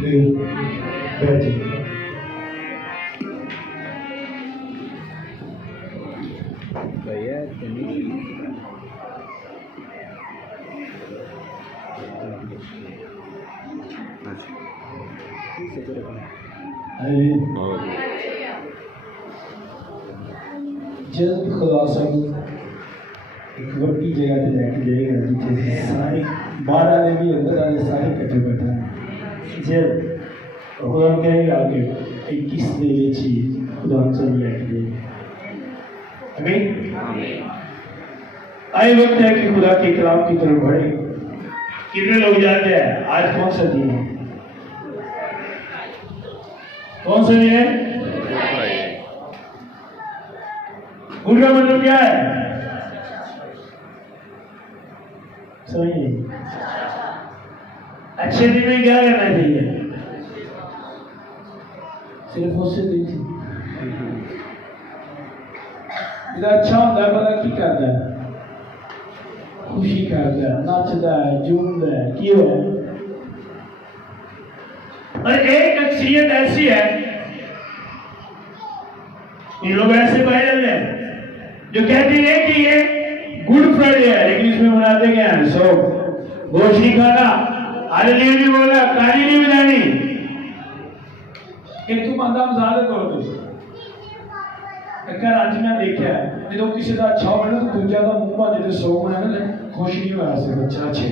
बैठिए। भैया जल्द खुदा सब एक वक्ती जगह ते लैके जाएगा जिथे सारे बाहर वाले भी अंदर वाले सारे इकट्ठे बैठे हैं। जल्द खुदा कहेगा कि 21 दे विच ही खुदा सब लैके जाएगा। आमीन। आए वक्त है कि खुदा के कलाम की तरफ बढ़े। कितने लोग जानते हैं आज कौन सा दिन है? कौन सा दिन है? गुड का मतलब क्या है? समझिए, अच्छे दिन में क्या करना चाहिए? सिर्फ उससे दिन अच्छा होता है, भला की करता है? खुशी करता है, नचता है, झूमता है, क्यों है? और एक अक्सरियत ऐसी है, ये लोग ऐसे पाए जाते हैं जो कहते हैं कि ये गुड फ्राइडे है, लेकिन इसमें मनाते क्या है? सो गोश्त नहीं खाना, हालेलुया नहीं बोला, ताली नहीं बजानी। कि तू बंदा मजाक करो तो अगर आज मैं देखा है जो किसी का अच्छा हो ना तो दूजा का मुंह भज के सो मैं ना खुश नहीं हुआ से बच्चा अच्छे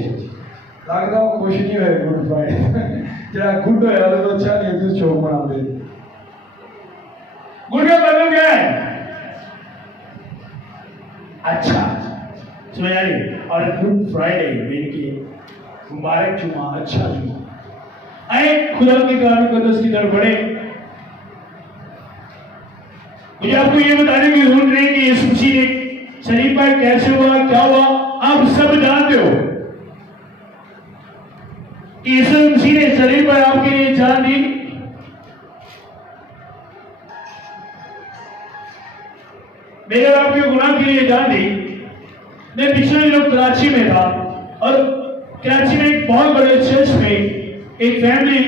लगता वो खुश नहीं हुआ गुड फ्राइडे जरा गुड होया तो अच्छा नहीं तो शो मनाते। गुड का मतलब क्या है? अच्छा समझ आ रही? और गुड फ्राइडे मीन की मुबारक जुमा, अच्छा जुमा। आए खुदा के कलाम मुकद्दस की तरफ बढ़े। मुझे आपको ये बताने की जरूरत नहीं कि यीशु मसीह ने शरीर पर कैसे हुआ, क्या हुआ, आप सब जानते हो कि यीशु मसीह ने शरीर पर आपके लिए जान दी। मेरे आपके गुनाह के लिए जान दी। मैं पिछले दिनों कराची में था और कराची में एक बहुत बड़े चर्च में एक फैमिली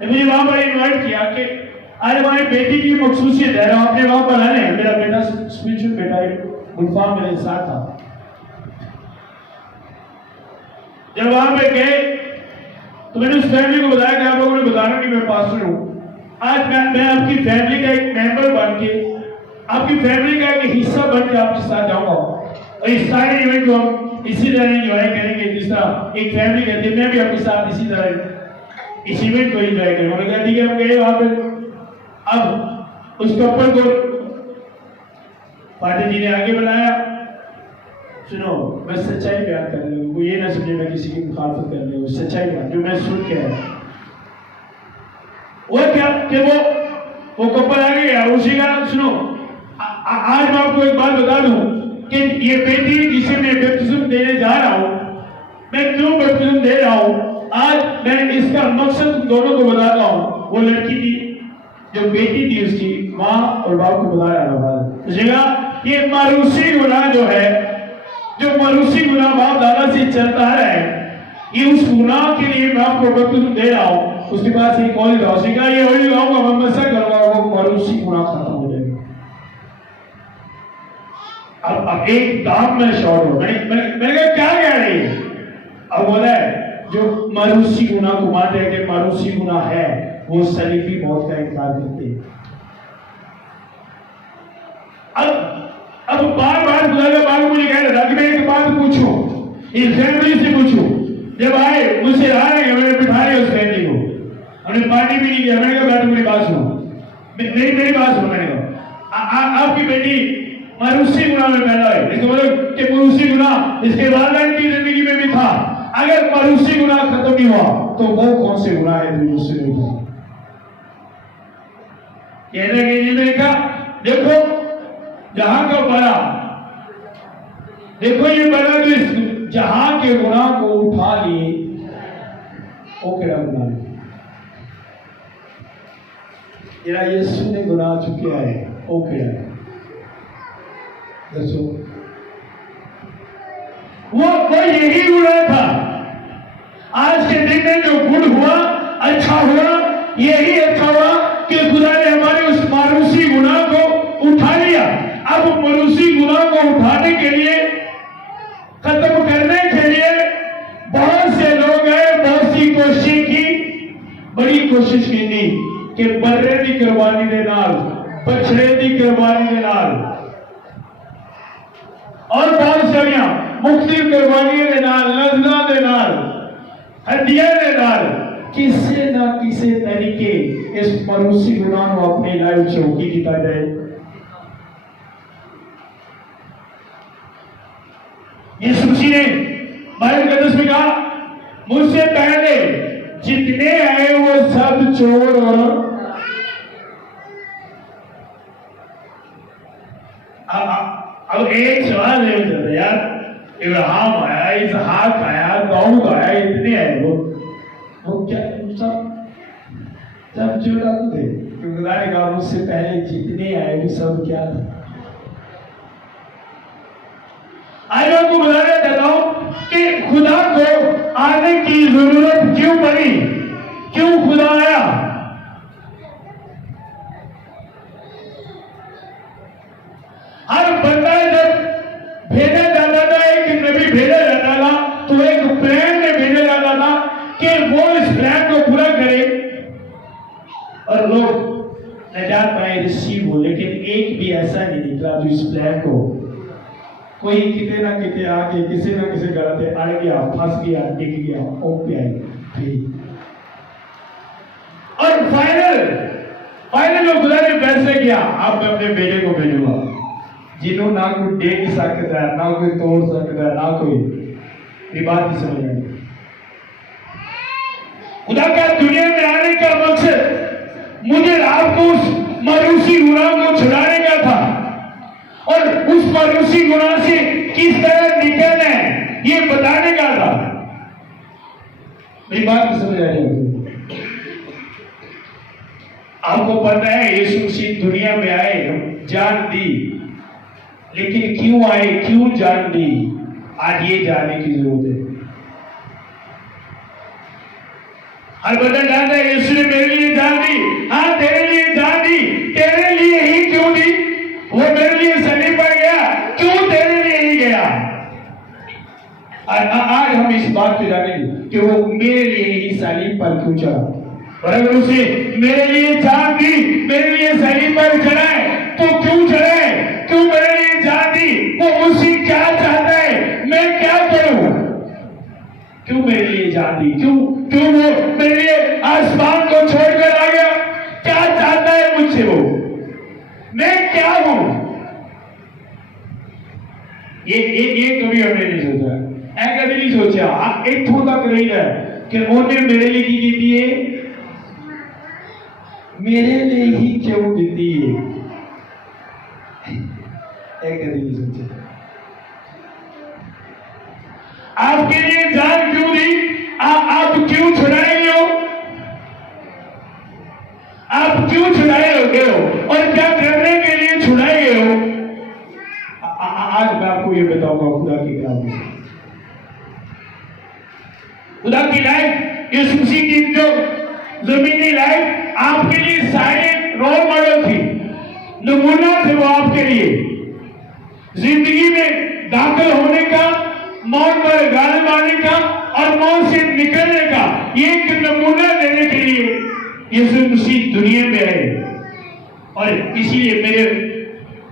ने मुझे वहां पर इन्वाइट किया कि आज हमारी बेटी की मखसूसियत है, हम अपने गांव पर आने हैं। मेरा बेटा स्पिरिचुअल बेटा गुलफाम मेरे साथ था। जब वहां पे गए तो मैंने उस फैमिली को बताया कि आप लोगों ने बताना कि मैं पास्टर हूं। आज मैं आपकी फैमिली का एक मेंबर बन के, आपकी फैमिली का एक हिस्सा बन के आपके साथ जाऊंगा और इस सारे इवेंट को हम इसी तरह एंजॉय करेंगे जिस तरह एक फैमिली कहती है। मैं भी आपके साथ इसी तरह इस इवेंट को एंजॉय करेंगे। उन्होंने कहा ठीक है, हम गए वहां पे। अब उस कपल को पाटिल जी ने आगे बुलाया। सुनो, मैं सच्चाई बयान कर रही हूँ, ये ना समझे मैं किसी की मुखालफत कर रही हूँ। सच्चाई बात जो मैं सुन के आया वो क्या कि वो कपल आ गया उसी का। सुनो, आज मैं आपको एक बात बता दूं कि ये बेटी जिसे मैं बपतिस्म देने जा रहा हूं, मैं क्यों बपतिस्म दे रहा हूं, आज मैं इसका मकसद दोनों को बताता हूं। वो लड़की की जो बेटी थी उसकी माँ और बाप को बता रहा था ये मारूसी गुनाह जो है, जो मारूसी गुनाह बाप दादा से चलता है, ये उस गुनाह के लिए मैं आपको बपतिस्म दे रहा हूं। उसके पास एक और का ये होली लाऊंगा, मैं मसा करूंगा, वो मारूसी गुनाह खत्म हो जाएगा। अब एक दाम में शॉर्ट हो। मैंने कहा क्या कह रही है? अब बोला है जो मारूसी गुनाह को मानते हैं कि मारूसी गुनाह है, वो सलीबी मौत का इनकार करते हैं। अब बार बार खुदा का बात मुझे कह रहा था कि मैं एक बात पूछूं, इस फैमिली से पूछूं। जब आए मुझसे आ रहे हैं, मैंने बिठा लिया उस फैमिली को, हमने पार्टी भी नहीं किया। मैंने कहा बैठो, मेरी बात सुनो, मेरी बात सुनो। मैंने कहा आपकी बेटी मारूसी गुनाह में पैदा है, इसका मतलब कि मारूसी गुनाह इसके वालिदैन की जिंदगी में भी था। अगर मारूसी गुनाह खत्म नहीं हुआ तो वो कौन से गुनाह है जो उससे नहीं हुआ? कहने के लिए मैंने कहा देखो जहां का बड़ा, देखो ये बड़ा जो जहां के गुनाह को उठा लिए वो क्या गुनाह है? जरा यीशु ने गुनाह चुके है वो क्या है? दसो। वो यही गुनाह था। आज के दिन में जो गुण हुआ हुआ, यही अच्छा हुआ कि खुदा ने हमारे उस मारूसी गुनाह को उठा लिया। अब मारूसी गुनाह को उठाने के लिए, खत्म करने के लिए बहुत से लोग हैं, बहुत सी कोशिश की, बड़ी कोशिश की थी कि बर्रे की कुर्बानी के नाल, बछड़े की कुर्बानी के नाल और बहुत सारिया मुक्ति कुर्बानी के नाल, नजरा के नाल, हदिया के नाल किसी ना किसी तरीके इस मरूसी गुनाह को अपनी लाइफ से उठी किया जाए। यीशु मसीह ने बाइबल मुकद्दस में कहा, मुझसे पहले जितने आए वो सब चोर और अब एक सवाल है उधर यार, इब्राहिम आया, इसहाक आया, दाऊद आया, इतने आए वो क्या सब जोड़ा थे, क्योंकि खुदा ने कहा मुझसे पहले जितने आए वो सब क्या था। आज मैं आपको बताना चाहता हूं कि खुदा को आने की जरूरत क्यों पड़ी, क्यों खुदा आया। हर बंदा जब भेजा जाता था, एक नबी भेजा जाता था, तो एक प्लान में भेजा जाता था कि वो इस प्लान को पूरा करे और लोग नजात पाए, रिसीव हो। लेकिन एक भी ऐसा नहीं निकला जो इस प्लान को, कोई किते ना किते आके किसी ना किसी गलत पे अड़ गया, फंस गया, टिक गया, ओके आई। और फाइनल जो खुदा ने फैसले किया, अब मैं अपने बेटे को भेजूंगा जिन्हों ना कोई देख सकता है, ना कोई तोड़ सकता है, ना कोई। ये बात नहीं समझ आई। खुदा का दुनिया में आने का मकसद मुझे आपको उस मरूसी गुनाह को छुड़ाने का था और उस मरूसी गुनाह से किस तरह निकलना है ये बताने का था। मेरी बात नहीं समझ आ रही है? आपको पता है यीशु मसीह दुनिया में आए, जान दी, लेकिन क्यों आए, क्यों जान दी, आज ये जानने की जरूरत है। हर बंदा जानता है यीशु ने मेरे लिए जान दी। हाँ, तेरे लिए जान दी, तेरे लिए ही क्यों दी? वो मेरे लिए सलीब पर गया, क्यों तेरे लिए ही गया? आज हम इस बात पे जानेंगे कि वो मेरे लिए ही सलीब पर क्यों चला। और अगर उसे मेरे लिए जान दी, मेरे लिए सलीब पर चढ़ा है, तो क्यों चढ़ा है, क्यों मेरे लिए जान दी? वो मुझसे क्या चाहता है, मैं क्या करूं? क्यों मेरे लिए जान दी? क्यों वो मेरे लिए आसमान को छोड़कर आ गया? क्या चाहता है मुझसे वो? मैं क्या हूं? ये कभी हमने नहीं सोचा, ऐ कभी नहीं सोचा। इतों तक रही है कि उन्हें मेरे लिए की दी है, मेरे लिए ही क्यों दी है, ऐ कभी नहीं सोचा। आपके लिए जान क्यों दी? आप क्यों छुड़ाए हो? आप क्यों छुड़ाए हो और क्या करने के लिए छुड़ाए हो? आज मैं आपको ये बताऊंगा खुदा की किताब में। खुदा की लाइफ, यीशु मसीह की जो जमीनी लाइफ आपके लिए सारे रोल मॉडल थी, नमूना थे वो आपके लिए। जिंदगी में दाखिल होने का, मौत पर गालिब आने का और मौत से निकलने का एक नमूना देने के लिए यीशु मसीह दुनिया में आए। और इसीलिए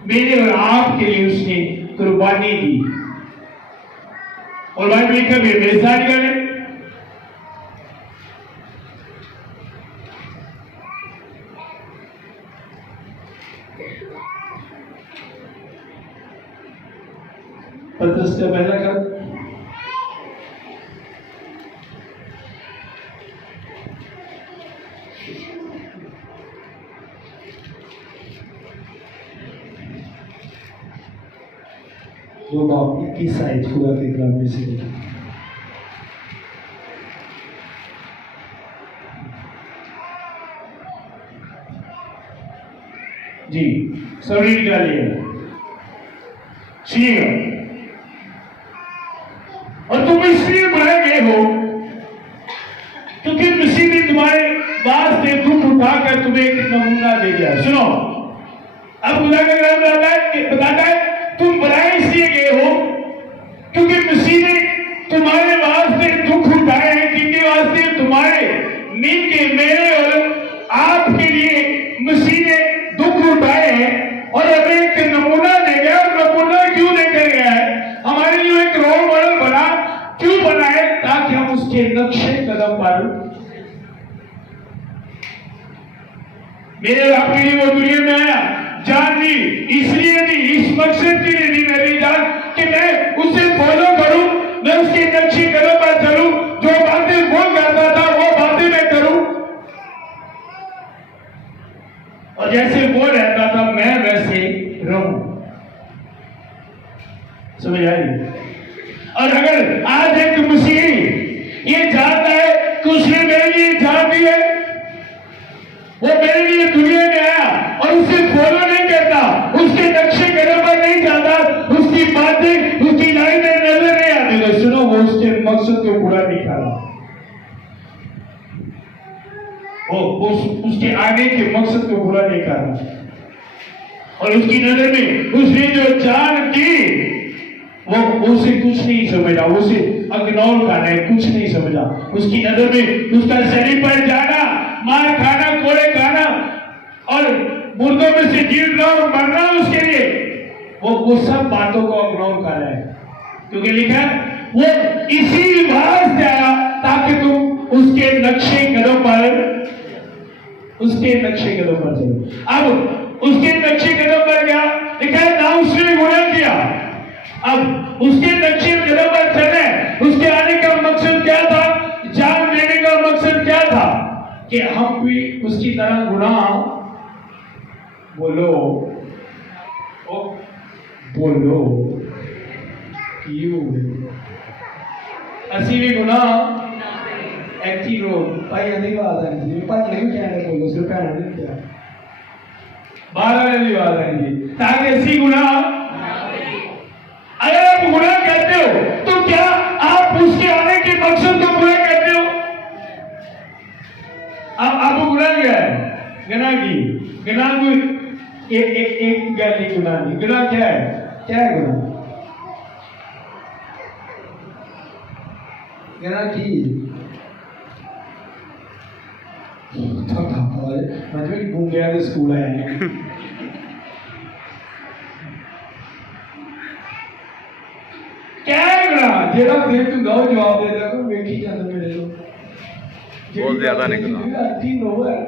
मेरे और आपके लिए उसने कुर्बानी दी। और बाइबल लिखा भी है, मेरे साथ करें, पतरस का पहला खत वो बाप 21 आयत खुदा के कलाम में से लिखा। जी सभी निकालिए, सुनिएगा। और तुम इसलिए बुलाए गए हो क्योंकि मसीह ने तुम्हारे है। सुनो, अब खुदा का कलाम बताता है तुम बुराई इसलिए गए हो क्योंकि मसीह ने तुम्हारे वास्ते दुख उठाए हैं, जिनके वास्ते तुम्हारे नींद के मेरे और आपके लिए मसीह ने दुख उठाए हैं और हमें एक नमूना दे गया। और नमूना क्यों देकर गया है? हमारे लिए एक रोल मॉडल बना, क्यों बना है? ताकि हम उसके नक्शे कदम पर मेरे आपके लिए वो दुनिया में आया, जान ली इसलिए नहीं, इस मकसद के लिए नहीं मेरी जान कि मैं उसे फॉलो करूं, मैं उसके नक्शे कदम पर चलूं, जो बातें वो करता था वो बातें मैं करूं, और जैसे वो रहता था मैं वैसे रहूं। समझ आई? और अगर आज एक मसीह ये जानता है कि उसने मेरे लिए जान दी है, वो मेरे लिए दुनिया में आया और उसे फॉलो नहीं करता, उसके नक्शे कदम पर नहीं जाता, उसकी बातें उसकी लाइन में नजर नहीं आती, तो सुनो वो उसके मकसद को पूरा नहीं कर रहा, वो उसके आगे के मकसद को पूरा नहीं कर रहा। और उसकी नजर में उसने जो जान की वो उसे कुछ नहीं समझा, उसे इग्नोर करना है, कुछ नहीं समझा। उसकी नजर में उसका शरीर पर जाना, मार खाना, कोड़े खाना और मुर्दों में से जी उठना और मरना उसके लिए, वो सब बातों को इग्नोर कर रहा है, क्योंकि लिखा वो इसी वास्ते आया ताकि तुम उसके नक्शे कदम पर चलो। अब उसके नक्शे कदम पर क्या लिखा है? ना उसने गुनाह किया, अब उसके नक्शे कदम पर चले। उसके आने का मकसद क्या था? जान देने का मकसद क्या था? कि हम भी उसकी तरह गुनाह बोलो क्यों असी भी गुनाह एक्टी रो भाई नहीं बात है जी, पांच नहीं कहने बोलो सिर्फ कहना नहीं क्या 12 वाली बात है जी, ताकि असी गुनाह, अगर आप गुनाह करते हो तो क्या आप उसके आने के मकसद को पूरा करते हो? आप गुनाह क्या है? गुनाह को एक गैली गुनाह नहीं। गुनाह क्या है? गुनाह की मतलब घूम गया तो स्कूल आया क्या है गुनाह? जेड़ा देर तू गाओ जवाब दे दे वेखी जांदा मेरे लो बहुत ज्यादा नहीं गुनाह तीन हो है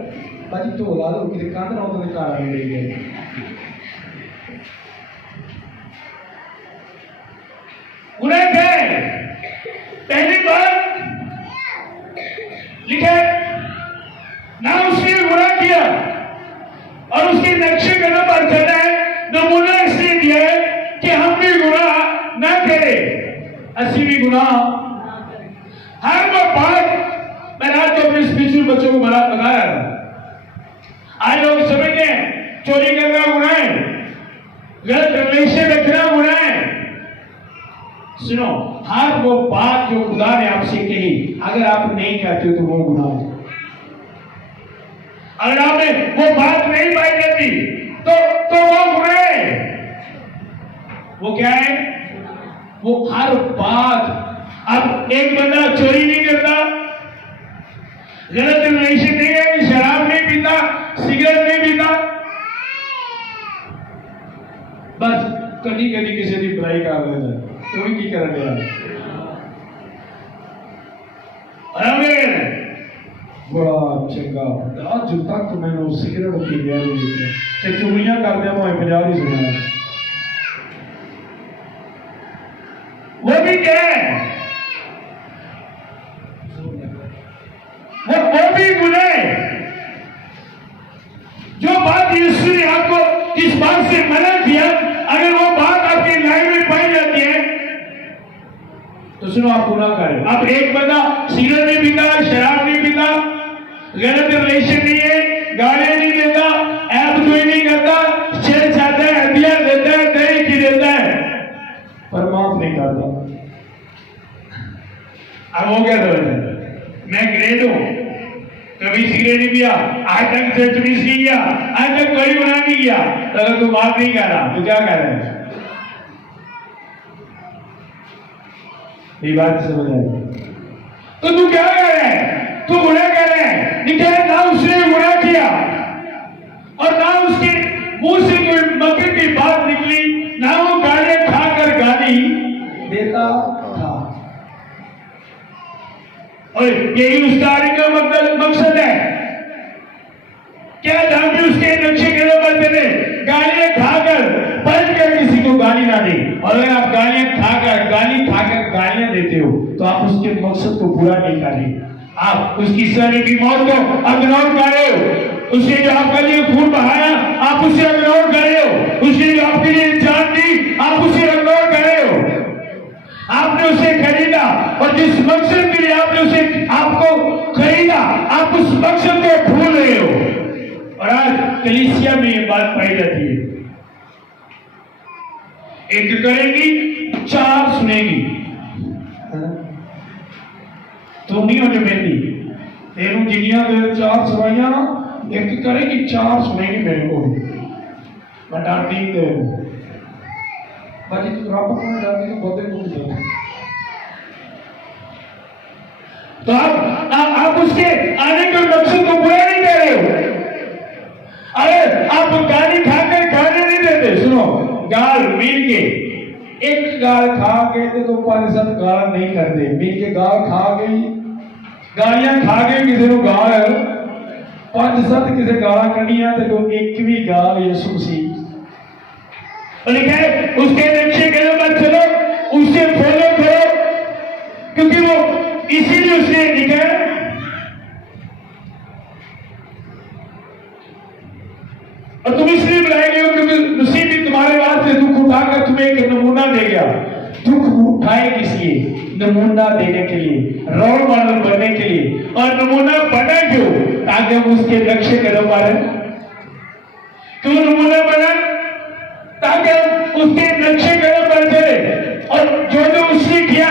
बाजी तो ला दो कि कांद ना तो कार आ गई गुनाह क्या है? पहली बात लिखा ना उसने गुनाह किया और उसके नक्शे कदम पर चला है, नमूना इसलिए दिया है कि हम भी गुनाह ना करें, असी भी गुनाह हर वो बात मैं रात को अपने स्पिरिचुअल बच्चों को बता रहा था। आज लोग समझते हैं चोरी करना गुनाह है, गलत रिलेशन रखना गुनाह है। सुनो, हर वो बात जो खुदा ने आपसे कही अगर आप नहीं कहते हो तो वो गुनाह है। अगर आपने वो बात नहीं पाई जाती तो वो गुनाह है। वो क्या है? वो हर बात। अब एक बंदा चोरी नहीं करता, गलत रिलेशन नहीं है, शराब नहीं पीता, सिगरेट नहीं पीता, बस कभी कभी किसी की बुराई कर लेता है तो भी की कर दिया बड़ा चंगा आज जब तक तो मैंने सिगरेट पी लिया ते चुगलियां कर दिया मैं 50 ही सुना वो भी क्या है? वो भी गुनाह है। जो बात यीशु ने आपको इस बात से मना किया अगर वो बात आपकी लाइफ में पाई जाती है तो सुनो आप गुनाह करें। अब एक बंदा सिगरेट नहीं पीता, शराब नहीं पीता, गलत रिलेशन नहीं है, गालियां नहीं देता, ऐप कोई नहीं करता, शेर चाहता है, हड्डियां देता है, दही की देता है, पर माफ नहीं करता। अब हो गया तो मैं ग्रेड हूं, कभी सिगरेट नहीं पिया, आज तक सेंचुरीज नहीं किया, आज तक कोई गुनाह नहीं किया, तो अगर तू माफ नहीं कर रहा तो क्या कर रहा है? ये बात समझ आई? तो तू क्या कर रहा है? तू गुनाह कर रहा है। निकल ना उसने गुनाह किया और ना उसके मुंह से कोई मक्के की बात निकली, ना वो गालियां खाकर गाली देता था। और यही उस तारीख का मकसद है। क्या जान के उसके नक्शे कदम पर चले, गालियां खाकर पलट कर किसी को गाली ना दे। और अगर आप गाली खाकर गालियां देते हो तो आप उसके मकसद को पूरा नहीं कर रहे, आप उसकी सारी की मौत को इग्नोर कर रहे हो। उसने जो आपके लिए खून बहाया आप उसे इग्नोर कर रहे हो। उसने जो आपके लिए जान दी आप उसे इग्नोर कर रहे हो। आपने उसे खरीदा और जिस मकसद के लिए आपने उसे आपको खरीदा आप उस मकसद को भूल रहे हो। और आज कलीसिया में ये बात पाई जाती है, एक करेगी चार सुनेगी। तुम नहीं हो जो बेटी तेरू जिनिया दे चार सुनाइया, एक करेगी चार सुनेगी मेरे को। मैं डांटी दे बाकी तो रब को डांटी तो बहुत कुछ है। तो आप उसके आने के मकसद को पूरा नहीं कर रहे हो। अरे आप गाली खाकर गाली नहीं देते। सुनो, गाल मिल के एक गाल खा के तो 5-7 गाल नहीं करते, मिल के गाल खा गई, गालियां खा के किसी को गाल 5-7 किसी गाल कढ़िया तो एक भी गाल यीशु मसीह लिखा है उसके नक्शे कदम पर चलो, उससे फॉलो करो, क्योंकि वो इसीलिए उसने लिखा है। और तुम इसलिए बुलाए गए हो क्योंकि मसीह भी तुम्हारे वास्ते दुख उठाकर तुम्हें एक नमूना दे गया। दुख उठाए किस लिए? नमूना देने के लिए, रोल मॉडल बनने के लिए। और नमूना बना क्यों? ताकि हम उसके नक्शे कदम पर क्यों नमूना बना? ताकि हम उसके नक्शे कदम पर चले और जो जो उसने किया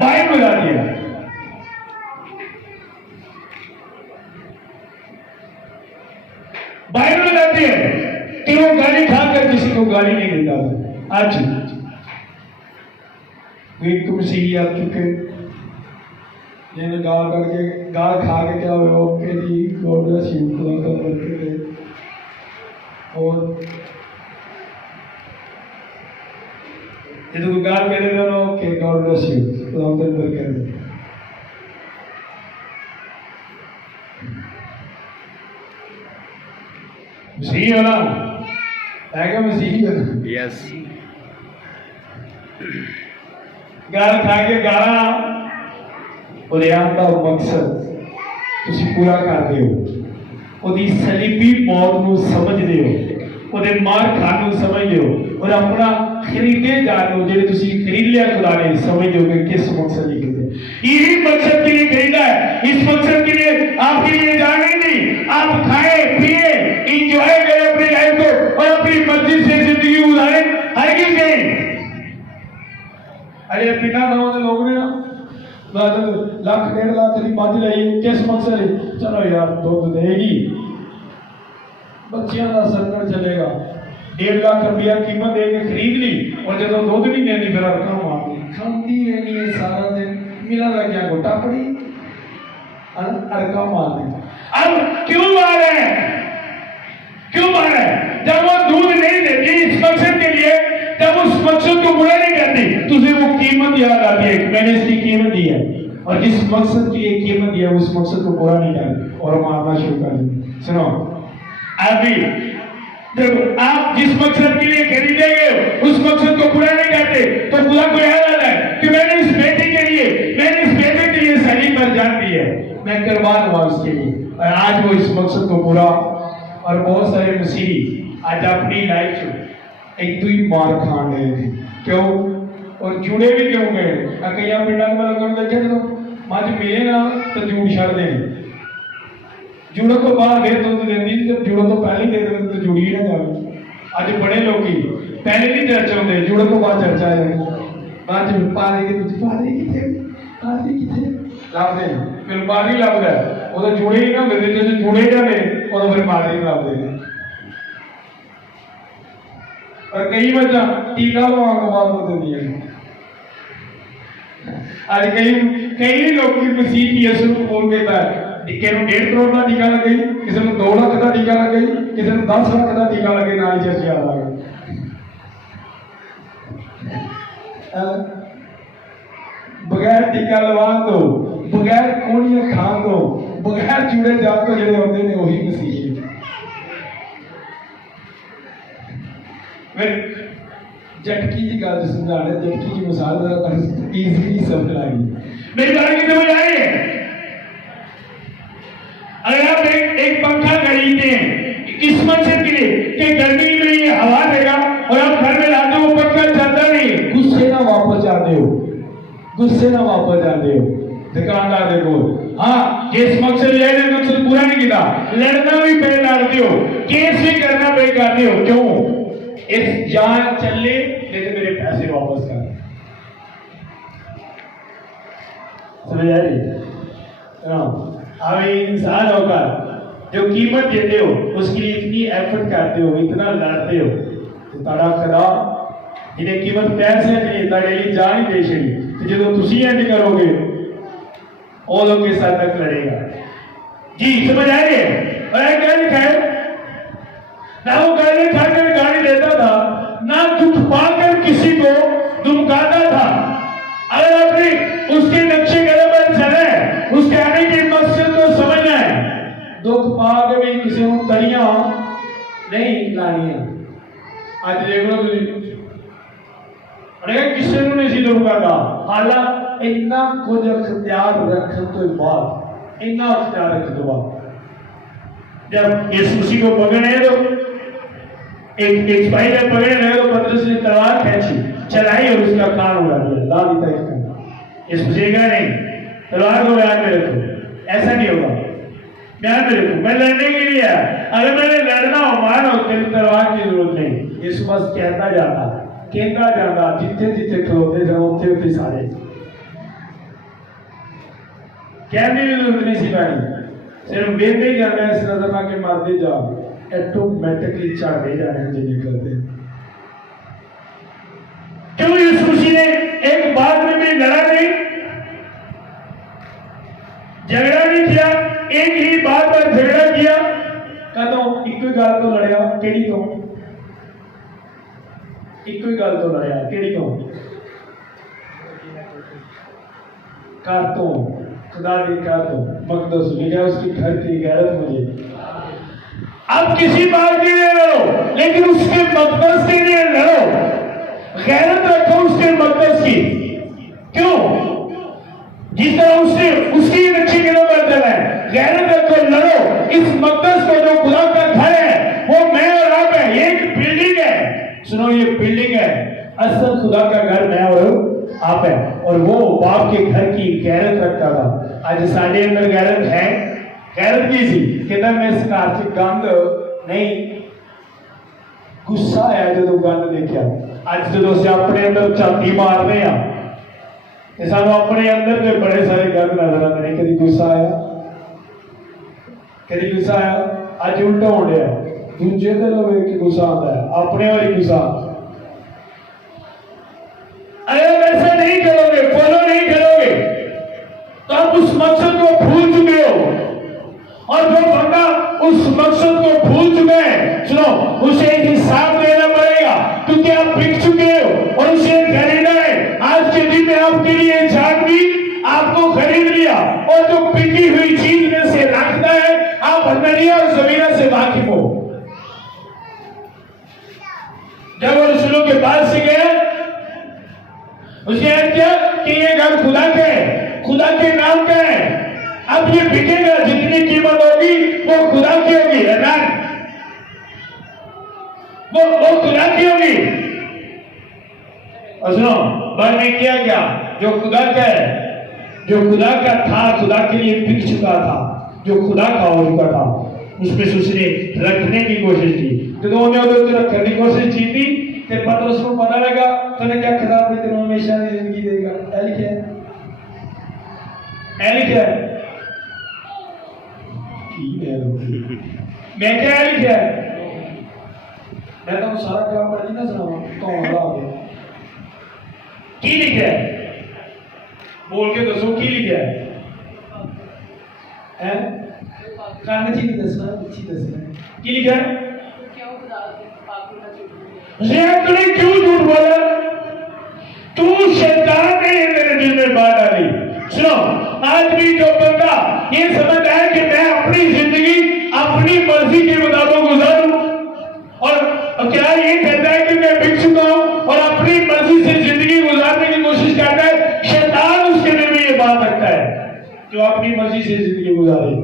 बाइबल बना दिया। बाइबल बताती है कि वो गाली खाकर किसी को गाली नहीं देता था। आज एक मसीही आ चुके जिन्हें गाल करके गाल खा के क्या हुआ ओके जी गॉड ब्लेस यू करते थे। और यदि कोई गाल कह देते हो ओके गॉड ब्लेस यू कह दे। मसीही हो ना, है क्या मसीही हो ना? यस। गाल खा के गाला ਉਹਦੇ ਆਉਣ ਦਾ ਮਕਸਦ ਤੁਸੀਂ ਪੂਰਾ ਕਰਦੇ ਹੋ। ਉਹਦੀ ਸਲੀਬੀ ਮੌਤ ਨੂੰ ਸਮਝਦੇ ਹੋ, ਉਹਦੇ ਮਾਰ ਖਾਣ ਨੂੰ ਸਮਝਦੇ ਹੋ और अपना खरीदे जाते हो, जो तुसी खरीद लिया खुदा ने, समझो कि किस मकसद लिए खरीदे। यही मकसद के लिए खरीदा है। इस मकसद के लिए आपके लिए जाने नहीं, आप खाए पिए इंजॉय करें अपनी लाइफ को और अपनी मर्जी से जिंदगी गुजारे। है कि नहीं? अरे पिता गाँव के लोग ने लाख 1.5 लाख की बात लाई, किस मकसद है? चलो यार दूध देगी, बच्चियों का सर्कल चलेगा, 1.5 लाख रुपया कीमत दे के खरीद ली और जब दूध नहीं देती फिर अड़का मारती खाती रहनी है सारा दिन। मिला लग गया गोटा पड़ी अड़का मार दी। अब क्यों मार रहे हैं? क्यों मार रहे हैं? जब वो दूध नहीं देती इस मकसद के लिए, जब उस मकसद को पूरा नहीं करती तुझे वो कीमत याद आती है, मैंने इसकी कीमत दी है। और जिस मकसद के लिए कीमत दिया उस मकसद को पूरा नहीं कर और मारना शुरू कर दी। सुनो, अभी जब आप जिस मकसद के लिए खरीदेंगे उस मकसद को पूरा नहीं करते तो खुदा को याद आता है कि मैंने इस बेटे के लिए, मैंने इस बेटे के लिए सलीब पर जान दी है, मैं कुर्बान हुआ उसके लिए। और आज वो इस मकसद को पूरा। और बहुत सारे मसीही आज अपनी लाइफ में एक दुई मार खान रहे थे। क्यों? और जुड़े भी क्यों गए? कई पिंडा में लगन देखे तो मज मिले ना तो जूड़ छड़ देने, जुड़ो तो बाद फिर दुध देती, जब जुड़ो तो पहले दे देते तो जुड़ी ही ना जाए। अज बड़े लोग पहले नहीं चर्चा होंगे, जुड़ो तो बाद चर्चा है। बाद पादे के पादे किथे लभदे फिर मारी लभदा वो जुड़े ही ना होंदे जो जुड़े जाने उदों फिर मारी लभदे और कई मजा टीका लवाउण तों बाद हो दिंदियां आज कई लोग मसीह यसू को बोल देता है किसी को 1.5 करोड़ का टीका लगे किसी को 2 लाख का टीका लगे किसी को 10 लाख का टीका लगे नाल चर्च याद आ गए बगैर टीका लवान दो बगैर कोड़ियां खान दो बगैर चूड़े जात तो जो होते हैं वही मसीह झटकी की गल समझाने झटकी की मिसाल इजीली समझ आ गई मेरी बात की समझ आई है अगर आप एक पंखा खरीदते हैं किस मकसद के लिए कि गर्मी में ये हवा देगा और आप घर में लाते हो पंखा चलता नहीं गुस्से ना वापस जाते हो दुकानदार देखो हाँ जिस मकसद लेने मकसद पूरा नहीं किया लड़ना भी पे लड़ते हो केस भी करना पे करते हो क्यों इस जान चले लेकिन मेरे पैसे वापस कर समझ आ रही अब इंसान होकर जो कीमत देते हो उसके लिए इतनी एफर्ट करते हो इतना लड़ते हो तो तारा खदा जिन्हें कीमत पैसे नहीं तारे जान ही दे छड़ी तो जो तुसी इंज करोगे वो लोग के साथ तक लड़ेगा जी समझ आ रही है और एक क्या लिखा है ना वो गाली खाकर गाली देता था ना दुख पाकर किसी को धमकाता था अगर आपने उसके नक्शे कदम पर चले उसके आने के मकसद को समझना है दुख पाकर भी किसी को तलियां नहीं लानियां आज देख लो अरे किसी ने नहीं धमकाता हालांकि इतना कुछ अख्तियार रखने के बाद इतना अख्तियार रखने के बाद जब यीशु को पकड़े तो एक सिपाही ने पकड़े रहे तो पतरस ने तलवार खींची चलाई और उसका कान उड़ा दिया ला दी तक यीशु कहा नहीं तलवार को ध्यान में रखो ऐसा नहीं होगा ध्यान में रखो मैं लड़ने के लिए अगर मैंने लड़ना हो मानो तेरी तलवार की जरूरत नहीं यीशु बस कहता जाता जिथे जिथे खलोते थे उत्थे उत्थे सारे कहने की जरूरत नहीं सी पैनी सिर्फ वेदे ही जाना इस नजर के मारते जा ऑटोमेटिकली चढ़ते जा रहे हैं जिन्हें करते क्यों यीशु मसीह ने एक बात में भी लड़ा नहीं झगड़ा नहीं किया एक ही बात पर झगड़ा किया कदों एक गल तो लड़िया केड़ी तो एक ही गल तो लड़िया केड़ी तो कर तो खुदा ने कहा तो मकदस लिखा उसकी घर की गैरत मुझे अब किसी बात के लिए लड़ो लेकिन उसके मकदस के लिए लड़ो गैरत रखो उसके मकदस की क्यों जिस तरह उसने उसकी रक्षी के लिए चला है गैरत रखो लड़ो इस मकदस को जो खुदा का घर है वो मैं और आप है ये एक बिल्डिंग है सुनो ये बिल्डिंग है असल खुदा का घर मैं और आप है और वो बाप के घर की गैरत रखता था आज साढ़े अंदर गैरत है गैरत की सी कहता मैं इस घर से गंद नहीं गुस्सा आया जो गंद देखा आज जो से अपने अंदर झाती मारने हैं सानू अपने अंदर के बड़े सारे गंद नजर आते हैं कभी गुस्सा आया आज उल्टा हो गया दूजे के लोग एक गुस्सा आता है अपने वाली गुस्सा अगर वैसे नहीं करोगे फॉलो नहीं करोगे तो आप उस मकसद को भूल चुके हो और जो बंदा उस मकसद को भूल चुका है सुनो उसे एक हिसाब देना पड़ेगा क्योंकि आप बिक चुके हो और उसे खरीदा है आज के दिन में आपके लिए जान भी आपको खरीद लिया और जो बिकी हुई चीज में से रखता है आप अंदरिया और जमीना से वाकिफ हो जब वो रसूलों के पास से गए उसने क्या कि ये घर खुदा का है खुदा के नाम का है अब ये बिकेगा जितनी कीमत होगी वो खुदा की होगी वो खुदा की होगी और सुनो बाद में क्या जो खुदा का है जो खुदा का था खुदा के लिए बिक चुका था जो खुदा का हो चुका था उसमें उसने रखने की कोशिश की तो उन्होंने रखने की कोशिश की थी ते पतरस को पता लगा तो ने क्या खुदा अपने तेरे हमेशा की जिंदगी देगा क्या लिखा है ए लिखा है मैं क्या लिखा है मैं तो सारा काम कर नहीं ना सुनावा कौन आ गया की लिखा है बोल के दसो की लिखा है हैं कान जी नहीं दसना पीछे दसना की लिखा है तूने क्यों झूठ बोला तू शैतान ने मेरे दिल में बात डाली सुनो आज भी जो बंदा ये समझता है कि मैं अपनी जिंदगी अपनी मर्जी के मुताबिक गुजारूं और क्या ये कहता है कि मैं बिक चुका हूं और अपनी मर्जी से जिंदगी गुजारने की कोशिश करता है शैतान उसके दिल में ये बात रखता है जो अपनी मर्जी से जिंदगी गुजारे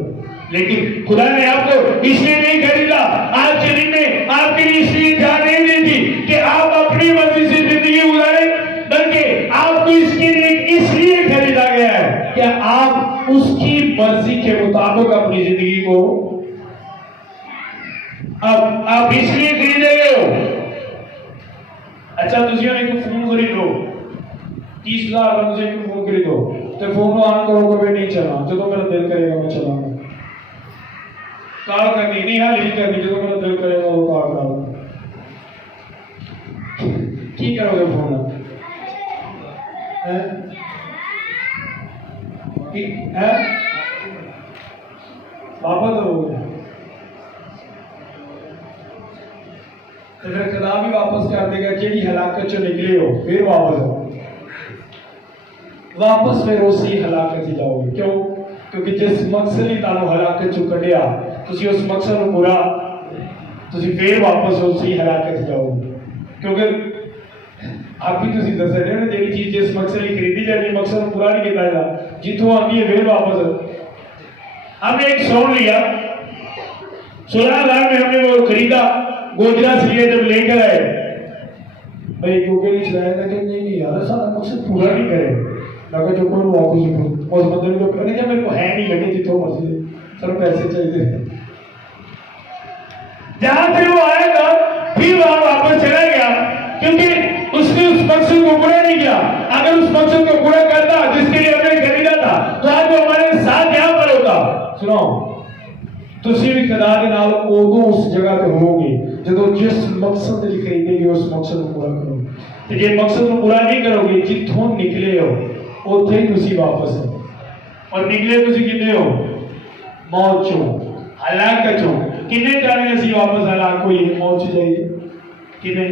लेकिन खुदा ने आपको इसलिए नहीं खरीदा आज के दिन में आपके लिए इसलिए जान नहीं दी थी कि आप अपनी मर्जी से जिंदगी गुजारे बल्कि आपको इसके लिए इसलिए खरीदा गया है कि आप उसकी मर्जी के मुताबिक अपनी जिंदगी को अब आप इसलिए खरीदे गए हो अच्छा तुझे एक फोन खरीद लो 30,000 से एक फोन खरीदो तो फोन ऑन करो कभी नहीं चला जो तो मेरा दिल करेगा मैं चलाऊंगा कॉल करनी नहीं हाँ नहीं करनी जो मेरा दिल करेगा वो कॉल करूंगा की करोगे फोन है वापस करोगे तो फिर खुदा भी वापस कर देगा जेडी हलाकत चो निकले हो फिर वापस आओ वापस फिर उसी हलाकत ही जाओगे क्यों क्योंकि जिस मकसद ही तानो हलाकत चो कढ़िया तुसी उस मकसद को पूरा तुसी फिर वापस उसी हलाकत जाओगे क्योंकि आप भी तुसी दस रहे हो जेडी चीज जिस मकसद ही खरीदी जाती मकसद को पूरा नहीं किया जाता जितों आती है फिर वापस हमने एक सोन लिया 16,000 में हमने वो खरीदा गोजरा से लिए जब लेकर आए भाई गूगल ही चलाया था कि नहीं यार सारा मकसद पूरा नहीं करे लगा जो कोई वापस उस बंदे को कहने जब मेरे को है नहीं लगे जितों मर्जी सर पैसे चाहिए जहां से वो आएगा फिर वहां वापस चला गया क्योंकि उसने उस मकसद को पूरा नहीं किया अगर उस मकसद को पूरा करता जिसके लिए हमने खरीदा था तो आज वो हमारे साथ यहां पर होता सुनो तुसी भी खुदा दे नाल उदों उस जगह पे होगे ਜਦੋਂ जिस मकसद ਲਈ खरीदेगे उस मकसद को पूरा करो ਤੇ ਜੇ मकसद को पूरा नहीं करोगे जिੱਥੋਂ निकले हो ਉੱਥੇ ਹੀ ਤੁਸੀਂ वापस हो और निकले ਤੁਸੀਂ कितने हो मौत चों हलाकत चों कितने जाने ਅਸੀਂ वापस हलाक होइए मौत ਚ जाइए कितने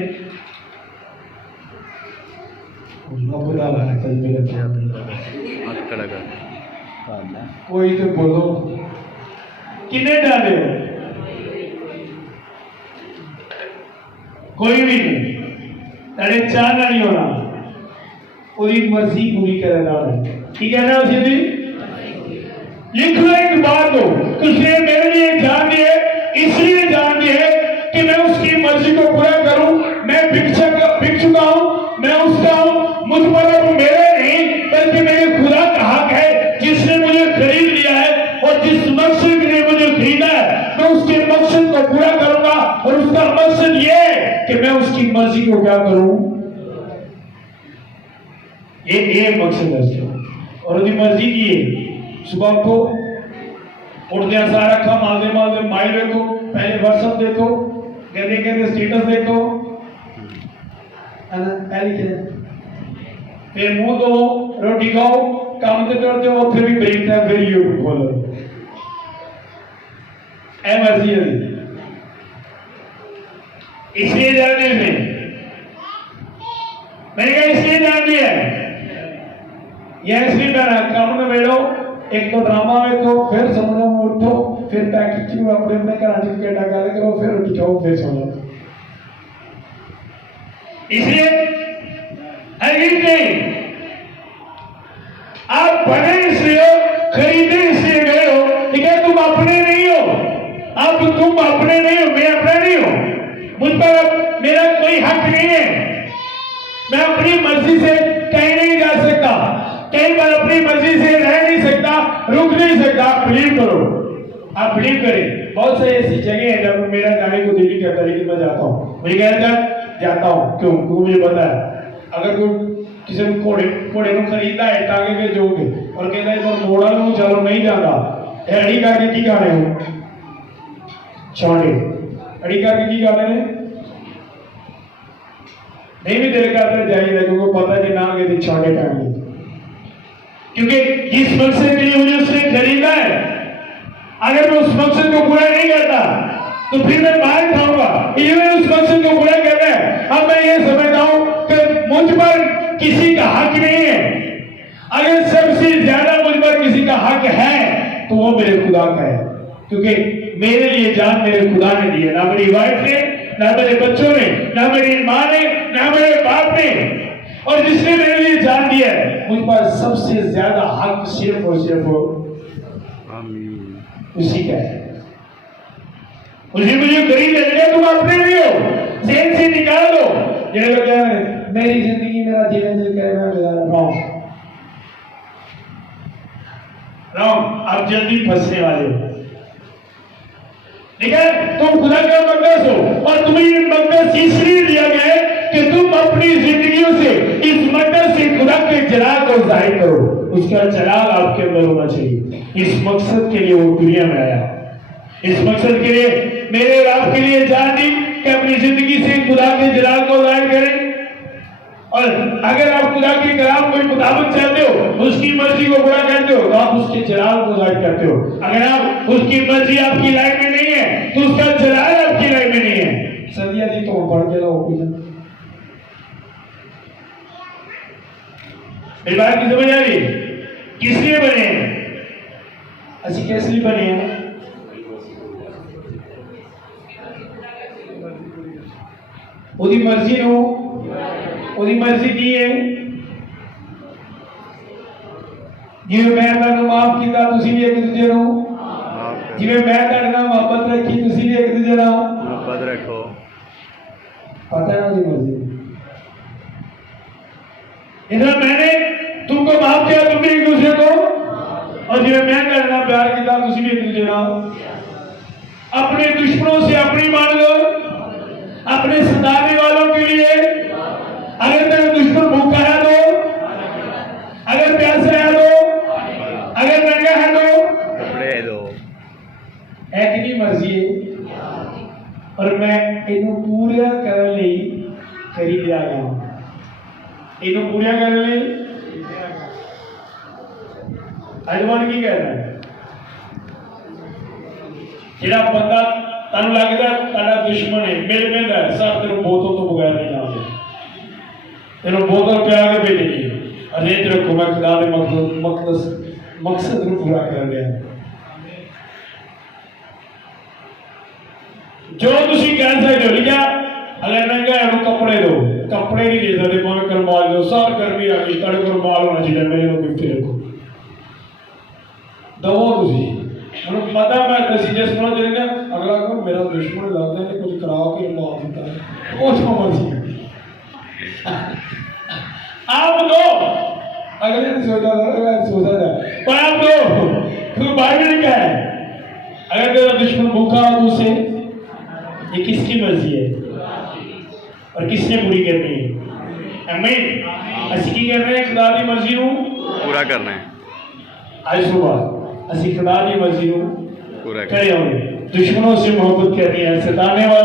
कोई तो बोलो कितने जाने हो कोई भी नहीं तेरे चाहना नहीं होना पूरी मर्जी पूरी करना है ठीक है ना उसे जी लिख लो एक बात हो उसने मेरे लिए जान दिए इसलिए जान दिए कि मैं उसकी मर्जी को पूरा करूं मैं बिक चुका हूं मैं उसका हूं मुझ पर अब मेरे नहीं बल्कि मेरे खुदा का हक है जिसने मुझे खरीद लिया है और जिस मकसद के लिए मुझे खरीदा है मैं उसके मकसद को पूरा करूंगा और उसका मकसद ये है कि मैं उसकी मर्जी को क्या करूं ये मकसद है उसका और उसकी मर्जी की है सुबह को उठने सारा अखा मालते मालते माइल देखो पहले व्हाट्सएप देखो कहते कहते स्टेटस देखो है ना पहले क्या फिर मुंह दो रोटी खाओ काम करते हो फिर भी ब्रेक टाइम फिर यूट्यूब खोलो ऐ मर्जी है इसलिए जानने में मैंने कहा इसलिए जान लिया यह इसलिए मेरा काम में बैठो एक तो ड्रामा देखो फिर समझो उठो फिर पैकेट अपने अपने घर टिकट गल करो फिर रोटी खाओ फिर सो जाओ इसलिए नहीं आप बने इसलिए हो खरीदे इसलिए गए हो ठीक है तुम अपने नहीं हो अब तुम अपने नहीं हो मैं अपना नहीं हूं मुझ पर मेरा कोई हक नहीं है मैं अपनी मर्जी से कहीं नहीं जा सकता कहीं पर अपनी मर्जी से रह नहीं सकता रुक नहीं सकता आप बिलीव करो आप बिलीव करें बहुत सारी ऐसी जगह है जब मेरा जाने को दिल नहीं करता लेकिन मैं जाता हूँ मुझे कहता जाता हूँ क्यों मुझे पता है अगर कोई किसी ने घोड़े को खरीदा है टांगे के जोगे और कहता है तो मोड़ा लो चलो नहीं जाता अड़ी करके की गा रहे हो छांटे अड़ी करके की गा रहे हैं नहीं भी दिल करते जाइए क्योंकि पता कि ना आगे छांटे टांगे क्योंकि जिस मकसद के लिए मुझे उसने खरीदा है अगर मैं उस मकसद को पूरा नहीं करता तो फिर मैं मार खाऊंगा इसलिए उस मकसद को पूरा करना है। अब मैं ये समझता हूं कि मुझ पर किसी का हक नहीं है, अगर सबसे ज्यादा मुझ पर किसी का हक है तो वो मेरे खुदा का है, क्योंकि मेरे लिए जान मेरे खुदा ने दी है, ना मेरी वाइफ ने, ना मेरे बच्चों ने, ना मेरी माँ ने, ना मेरे बाप ने, और जिसने मेरे लिए जान दिया है मुझ पर सबसे ज्यादा हक सिर्फ और सिर्फ उसी का है। उसी मुझे खरीद है, तुम अपने भी हो, जेल से निकाल दो। ये लोग क्या है, मेरी जिंदगी मेरा जीवन दिल करे मैं गुजार रॉन्ग, आप जल्दी फंसने वाले हो। ठीक है, तुम खुदा का मकदस हो और तुम्हें ये मकदस इसलिए दिया गया है कि तुम अपनी जिंदगियों से इस मकदस से खुदा के जलाल को जाहिर करो, उसका जलाल आपके अंदर होना चाहिए। इस मकसद के लिए वो दुनिया में आया, इस मकसद के लिए मेरे और आपके लिए जान दी कि अपनी जिंदगी से खुदा के जलाल को जाहिर करें। और अगर आप खुदा के कलाम को मुताबिक चाहते हो, उसकी मर्जी को पूरा करते हो, तो आप उसके जलाल को जाहिर करते हो। अगर आप उसकी मर्जी आपकी लाइफ में नहीं है तो उसका जलाल आपकी लाइफ में नहीं है। सदिया जी तो बढ़ गया हो, मेरी बात की समझ आ रही? किस लिए बने हैं? असि किस लिए बने हैं? ਉਹਦੀ ਮਰਜ਼ੀ ਨੂੰ, ਉਹਦੀ ਮਰਜ਼ੀ ਕੀ ਹੈ? ਜਿਵੇਂ ਮੈਂ ਤੁਹਾਨੂੰ ਮਾਫ ਕੀਤਾ ਤੁਸੀਂ ਵੀ ਇੱਕ ਦੂਜੇ ਨੂੰ, ਜਿਵੇਂ ਮੈਂ ਤੁਹਾਡੇ ਨਾਲ ਮੁਹੱਬਤ ਰੱਖੀ ਤੁਸੀਂ ਵੀ ਇੱਕ ਦੂਜੇ ਨਾਲ ਮੁਹੱਬਤ ਰੱਖੋ। पता है ਉਹਦੀ मर्जी। इधर मैंने तुमको माफ किया, तुम भी एक दूसरे को, और जिਵੇਂ मैं ਤੁਹਾਡੇ ਨਾਲ प्यार किया ਤੁਸੀਂ भी एक दूसरे ਨਾਲ। अपने दुश्मनों से अपनी मान लो, अपने सताने वालों के लिए। अगर तेरा दुश्मन भूखा है तो, अगर प्यासा है तो, अगर नंगा है तो कपड़े दो। एक ही मर्जी है और मैं इन्हों पूरा करने लिए खरीद आ गया, इन्हों पूरा करने लिए अजमान की कह रहा है। ਜਿਹੜਾ ਬੰਦਾ ਤੁਹਾਨੂੰ ਲੱਗਦਾ ਤੁਹਾਡਾ ਦੁਸ਼ਮਣ ਹੈ, ਮੇਰੇ ਕਹਿੰਦਾ ਸਰ ਤੈਨੂੰ ਬੋਤਲ ਤੋਂ ਬਗੈਰ ਨਹੀਂ ਆਉਂਦੇ, ਤੈਨੂੰ ਬੋਤਲ ਪਿਆ ਕੇ ਭੇਜਣੀ ਅਰੇ ਤੇਰੇ ਕੋ ਮੈਂ ਖੁਦਾ ਦੇ ਮਕਸਦ ਨੂੰ ਪੂਰਾ ਕਰ ਲਿਆ। ਜੋ ਤੁਸੀਂ ਕਹਿ ਸਕਦੇ ਹੋ, ਲਿਖਿਆ ਅਗਰ ਨੰਗਾ ਹੈ ਉਹਨੂੰ ਕੱਪੜੇ ਦਿਓ, ਕੱਪੜੇ ਨਹੀਂ ਦੇ ਸਕਦੇ, ਭਾਵੇਂ ਕਰਮਾਲ ਦਿਓ। ਸਾਰ ਗਰਮੀ ਆ ਗਈ, ਤੁਹਾਡੇ ਕੋਲ ਮਾਲ ਹੋਣਾ ਚਾਹੀਦਾ, ਮੇਰੇ ਨੂੰ ਗਿਫਟ ਰੱਖੋ ਦਵੋ ਤੁਸੀਂ। उन्हें पता मैं जिस को देंगे अगला को मेरा दुश्मन लगता है कुछ कराओ के माफ होता है वो तो मर्जी आप दो, अगले ने सोचा था पर आप दो, क्योंकि बाइबल क्या है, अगर तेरा दुश्मन भूखा हो तो उसे, ये किसकी मर्जी है और किसने पूरी करनी है? आमीन। असि की कर रहे हैं, खुदा की मर्जी को पूरा करना है। आज सुबह ਅਸੀਂ खुदा की मर्जी को पूरा करें, दुश्मनों से मोहब्बत करनी है, सताने वालों